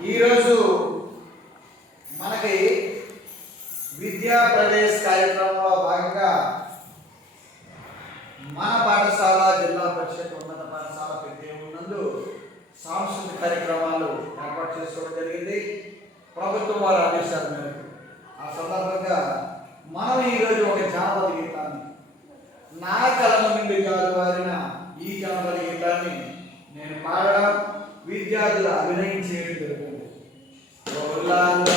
ఈరోజు మనకి విద్యా ప్రవేశ్ కార్యక్రమంలో భాగంగా మన పాఠశాల జిల్లా పరిషత్ ఉన్నత పాఠశాల పెద్ద నందు సాంస్కృతిక కార్యక్రమాలు ఏర్పాటు చేసుకోవడం జరిగింది. ప్రభుత్వం వారి ఆదేశాల మేరకు. ఆ సందర్భంగా మనం ఈరోజు ఒక జానపద గీతాన్ని నా కలం నుండి జారువారిన ఈ జానపద గీతాన్ని నేను పాడడం విద్యార్థుల అభినయం 사랑